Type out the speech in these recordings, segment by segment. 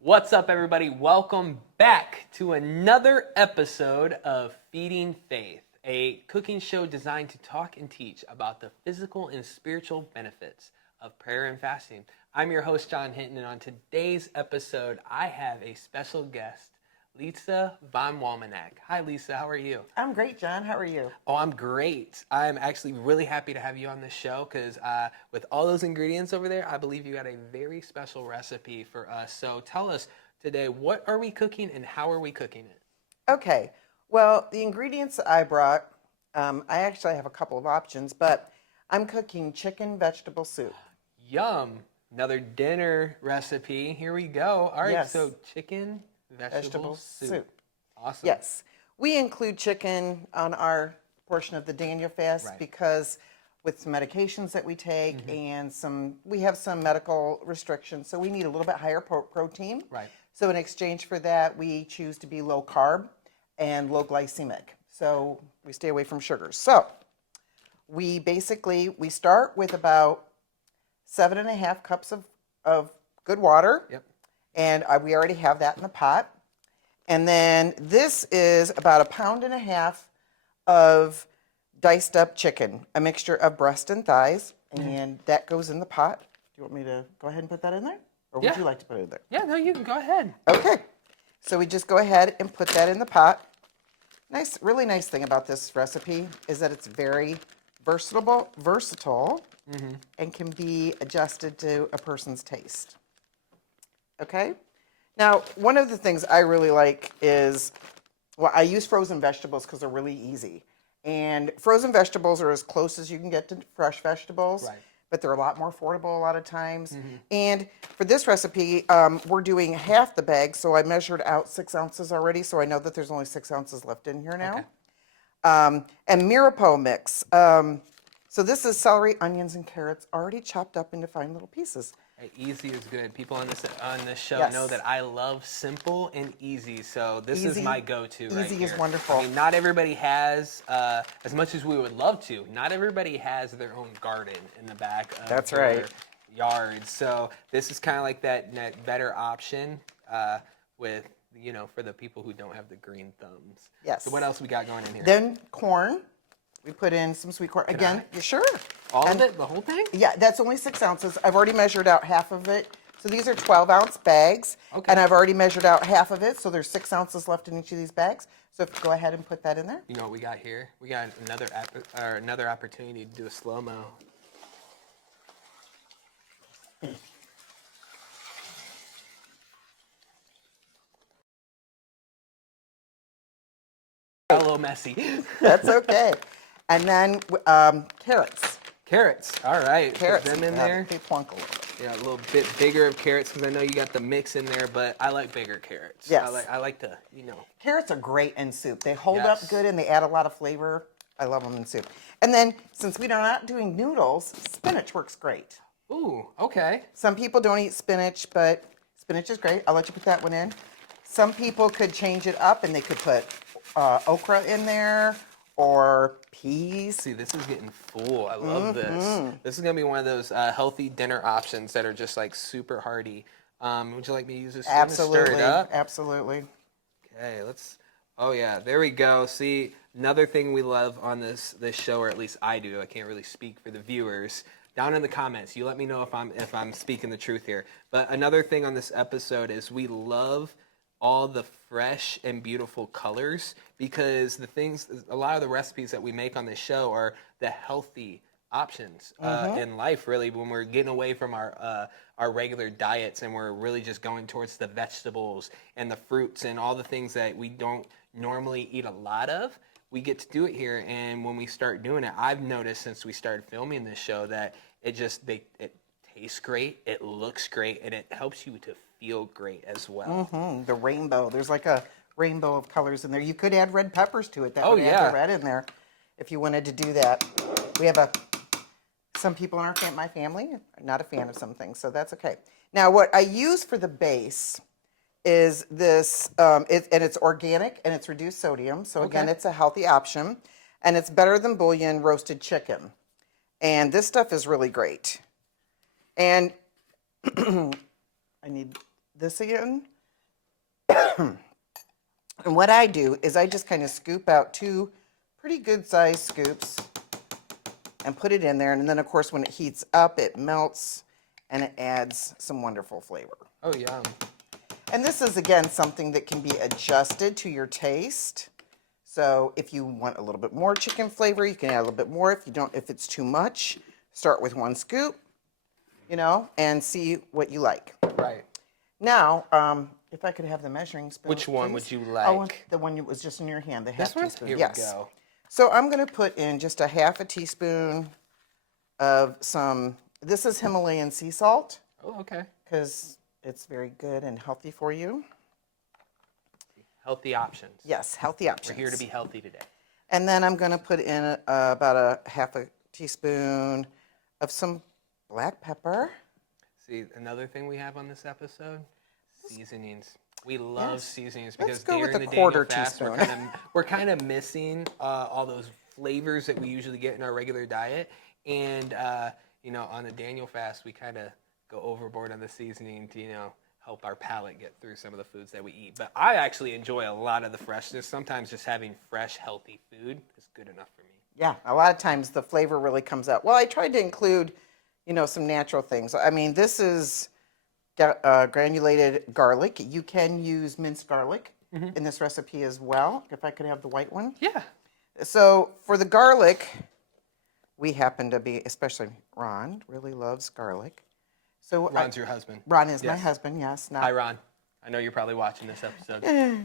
What's up, everybody? Welcome back to another episode of Feeding Faith, a cooking show designed to talk and teach about the physical and spiritual benefits of prayer and fasting. I'm your host, John Hinton, and on today's episode, I have a special guest, Lisa Van Walmanek. Hi, Lisa. How are you? I'm great, John. How are you? Oh, I'm great. I'm actually really happy to have you on this show because with all those ingredients over there, I believe you got a very special recipe for us. So tell us today, what are we cooking and how are we cooking it? Okay. Well, the ingredients I brought, I actually have a couple of options, but I'm cooking chicken vegetable soup. Yum. Another dinner recipe. Here we go. All right, Yes. so chicken vegetable soup. Awesome. Yes. We include chicken on our portion of the Daniel fast Right. because with some medications that we take and we have some medical restrictions, so we need a little bit higher protein. Right. So in exchange for that, we choose to be low carb and low glycemic. So we stay away from sugars. So we start with about 7.5 cups of good water. Yep. And we already have that in the pot. And then this is about 1.5 pounds of diced up chicken, a mixture of breast and thighs, and that goes in the pot. Do you want me to go ahead and put that in there? Or would Yeah. you like to put it in there? Yeah, no, you can go ahead. Okay. So we just go ahead and put that in the pot. Really nice thing about this recipe is that it's very versatile, and can be adjusted to a person's taste. Okay? Now, one of the things I really like is, I use frozen vegetables because they're really easy. And frozen vegetables are as close as you can get to fresh vegetables, Right. but they're a lot more affordable a lot of times. And for this recipe, we're doing half the bag, so I measured out 6 ounces already, so I know that there's only 6 ounces left in here now. Okay. And Mirepoix mix. So this is celery, onions, and carrots already chopped up into fine little pieces. Hey, easy is good. People on this show Yes. know that I love simple and easy, so this is Easy- my go-to right easy here. is wonderful. I mean, not everybody has, as much as we would love to, not everybody has their own garden in the back of That's their right. yard. So this is kind of like that better option with, for the people who don't have the green thumbs. Yes. So what else we got going in here? Then corn. We put in some sweet corn. Again, you sure? All And- of it? The whole thing? Yeah, that's only 6 ounces. I've already measured out half of it. So these are 12-ounce bags. Okay. And I've already measured out half of it, so there's 6 ounces left in each of these bags. So if you go ahead and put that in there. You know what we got here? We got another opportunity to do a slow-mo. Got a little messy. That's okay. And then carrots. Carrots. All right. Carrots. Put them in Yeah, there. they plunk a little bit. Yeah, a little bit bigger of carrots because I know you got the mix in there, but I like bigger carrots. Yes. I like to, Carrots are great in soup. They hold Yes. up good and they add a lot of flavor. I love them in soup. And then, since we are not doing noodles, spinach works great. Ooh, okay. Some people don't eat spinach, but spinach is great. I'll let you put that one in. Some people could change it up and they could put okra in there or peas. See, this is getting full. I love this. This is going to be one of those healthy dinner options that are just like super hearty. Would you like me to use this spoon to stir Absolutely, it up? absolutely. Okay, oh yeah, there we go. See, another thing we love on this show, or at least I do, I can't really speak for the viewers. Down in the comments, you let me know if I'm speaking the truth here. But another thing on this episode is we love all the fresh and beautiful colors because a lot of the recipes that we make on this show are the healthy options in life, really, when we're getting away from our regular diets and we're really just going towards the vegetables and the fruits and all the things that we don't normally eat a lot of. We get to do it here, and when we start doing it, I've noticed since we started filming this show that it tastes great, it looks great, and it helps you to feel great as well. The rainbow. There's like a rainbow of colors in there. You could add red peppers to it. That would yeah. add the red in there if you wanted to do that. We have some people in my family are not a fan of some things, so that's okay. Now, what I use for the base is this, and it's organic and it's reduced sodium. So again, Okay. it's a healthy option, and it's better than bouillon roasted chicken. And this stuff is really great. And I need this in. And what I do is I just kind of scoop out 2 pretty good sized scoops and put it in there. And then, of course, when it heats up, it melts and it adds some wonderful flavor. Oh, yum. And this is, again, something that can be adjusted to your taste. So if you want a little bit more chicken flavor, you can add a little bit more. If you don't, if it's too much, start with 1 scoop, you know, and see what you like. Right. Now, if I could have the measuring spoon. Which one please. would you like? Oh, the one that was just in your hand, the half teaspoon. Here yes. we go. So I'm going to put in just a half a teaspoon of some, this is Himalayan sea salt. Oh, okay. Because it's very good and healthy for you. Healthy options. Yes, healthy options. We're here to be healthy today. And then I'm going to put in about a half a teaspoon of some black pepper. See, another thing we have on this episode, seasonings. We love Yes. seasonings Let's because go with during a the quarter Daniel fast, teaspoon. we're kind of missing all those flavors that we usually get in our regular diet. And, you know, on the Daniel fast, we kind of go overboard on the seasoning to, you know, help our palate get through some of the foods that we eat. But I actually enjoy a lot of the freshness. Sometimes just having fresh, healthy food is good enough for me. Yeah, a lot of times the flavor really comes out. Well, I tried to include, you know, some natural things. I mean, this is granulated garlic. You can use minced garlic in this recipe as well, if I could have the white one. Yeah. So for the garlic, we happen to be, especially Ron, really loves garlic. So Ron's your husband. Ron is my Yes. husband, yes. Not, Hi, Ron. I know you're probably watching this episode.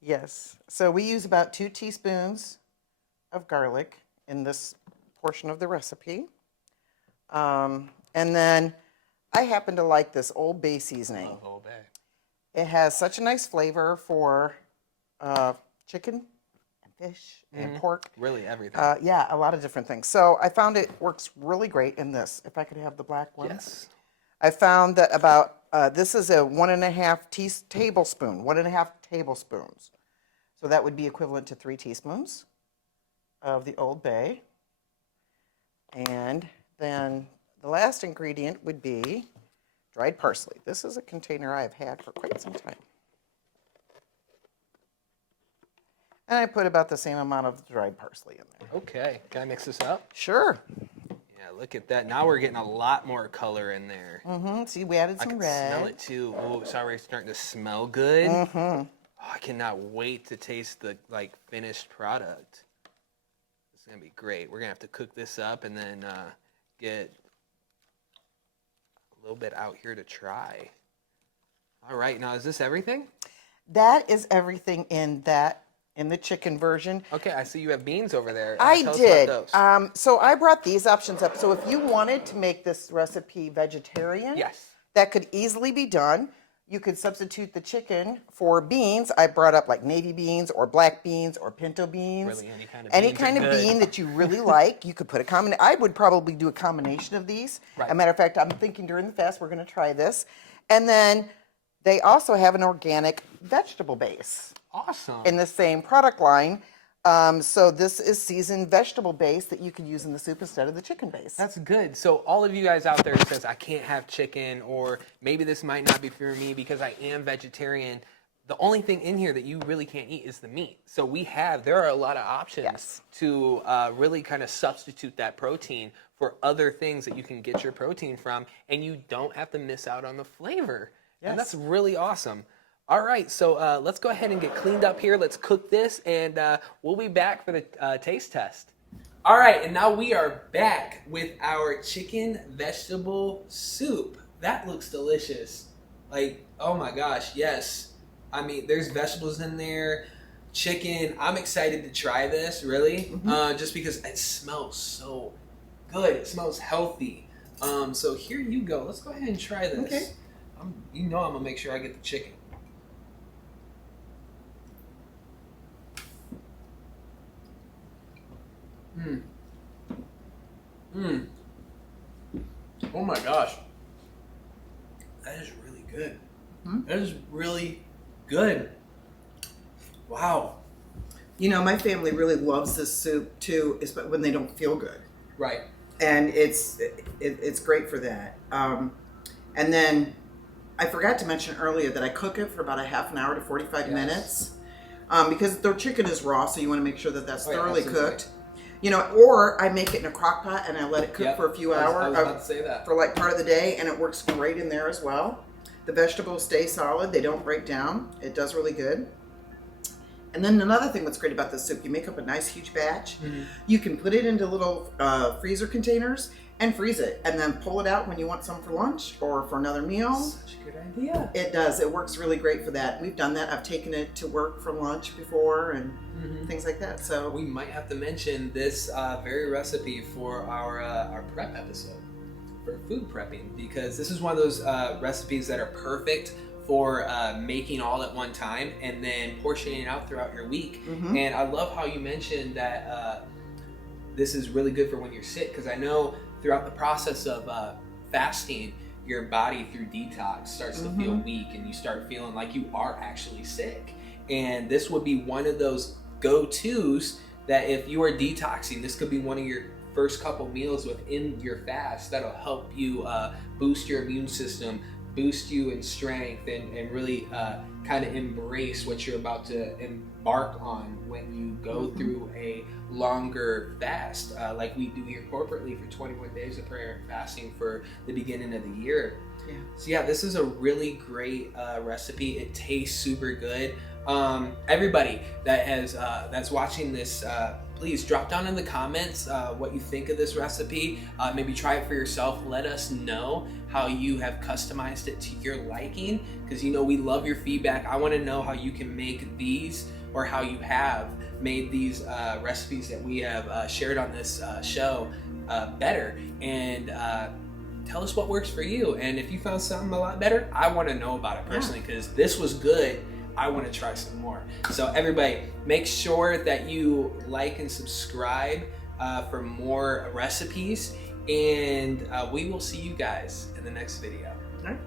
Yes. So we use about 2 teaspoons of garlic in this portion of the recipe. And then I happen to like this Old Bay seasoning. Love Old Bay. It has such a nice flavor for chicken and fish and pork. Really, everything. Yeah, a lot of different things. So I found it works really great in this. If I could have the black one. Yes. I found that about, this is a 1.5 tablespoon, 1.5 tablespoons. So that would be equivalent to 3 teaspoons of the Old Bay. And then the last ingredient would be dried parsley. This is a container I've had for quite some time. And I put about the same amount of dried parsley in there. Okay. Can I mix this up? Sure. Yeah, look at that. Now we're getting a lot more color in there. See, we added I some can red. smell it too. Oh, it's already starting to smell good. Oh, I cannot wait to taste the finished product. It's gonna be great. We're gonna have to cook this up and then get a little bit out here to try. All right, now is this everything? That is everything in the chicken version. Okay, I see you have beans over there. I Tell us did. about those. So I brought these options up. So if you wanted to make this recipe vegetarian, Yes. that could easily be done. You could substitute the chicken for beans. I brought up like navy beans or black beans or pinto beans. Really, any kind of Any beans are kind of good. bean that you really like. You could put a combination. I would probably do a combination of these. Right. As a matter of fact, I'm thinking during the fast we're going to try this. And then they also have an organic vegetable base Awesome. in the same product line. So this is seasoned vegetable base that you can use in the soup instead of the chicken base. That's good. So all of you guys out there that says I can't have chicken, or maybe this might not be for me because I am vegetarian, the only thing in here that you really can't eat is the meat. So there are a lot of options Yes. to really kind of substitute that protein for other things that you can get your protein from, and you don't have to miss out on the flavor. And Yes. that's really awesome. All right, so let's go ahead and get cleaned up here. Let's cook this, and we'll be back for the taste test. All right, and now we are back with our chicken vegetable soup. That looks delicious. Oh my gosh, yes. I mean, there's vegetables in there, chicken. I'm excited to try this, really, just because it smells so good. It smells healthy. So here you go. Let's go ahead and try this. Okay. I'm gonna make sure I get the chicken. Oh my gosh. That is really good. That is really good. Wow. You know, my family really loves this soup too, when they don't feel good. Right. And it's great for that. And then I forgot to mention earlier that I cook it for about a half an hour to 45 minutes because their chicken is raw, so you want to make sure that that's thoroughly cooked. You know, or I make it in a crock pot and I let it cook for a few hours. I was about to say that. For like part of the day, and it works great in there as well. The vegetables stay solid; they don't break down. It does really good. And then another thing that's great about this soup, you make up a nice huge batch. You can put it into little freezer containers and freeze it, and then pull it out when you want some for lunch or for another meal. Such a good idea. It does. It works really great for that. We've done that. I've taken it to work for lunch before and things like that. So we might have to mention this very recipe for our prep episode for food prepping, because this is one of those recipes that are perfect for making all at one time and then portioning it out throughout your week. And I love how you mentioned that this is really good for when you're sick, because I know throughout the process of fasting, your body through detox starts to feel weak and you start feeling like you are actually sick. And this would be one of those go-tos that if you are detoxing, this could be one of your first couple meals within your fast that'll help you boost your immune system, boost you in strength, and really kind of embrace what you're about to embark on when you go through a longer fast, like we do here corporately for 21 days of prayer and fasting for the beginning of the year. So yeah, this is a really great recipe. It tastes super good. Everybody that has that's watching this, please drop down in the comments what you think of this recipe. Maybe try it for yourself. Let us know how you have customized it to your liking, because you know we love your feedback. I want to know how you can make these, or how you have made these recipes that we have shared on this show better, and tell us what works for you. And if you found something a lot better, I want to know about it personally, because this was good. I want to try some more. So everybody, make sure that you like and subscribe for more recipes, and we will see you guys in the next video. All right.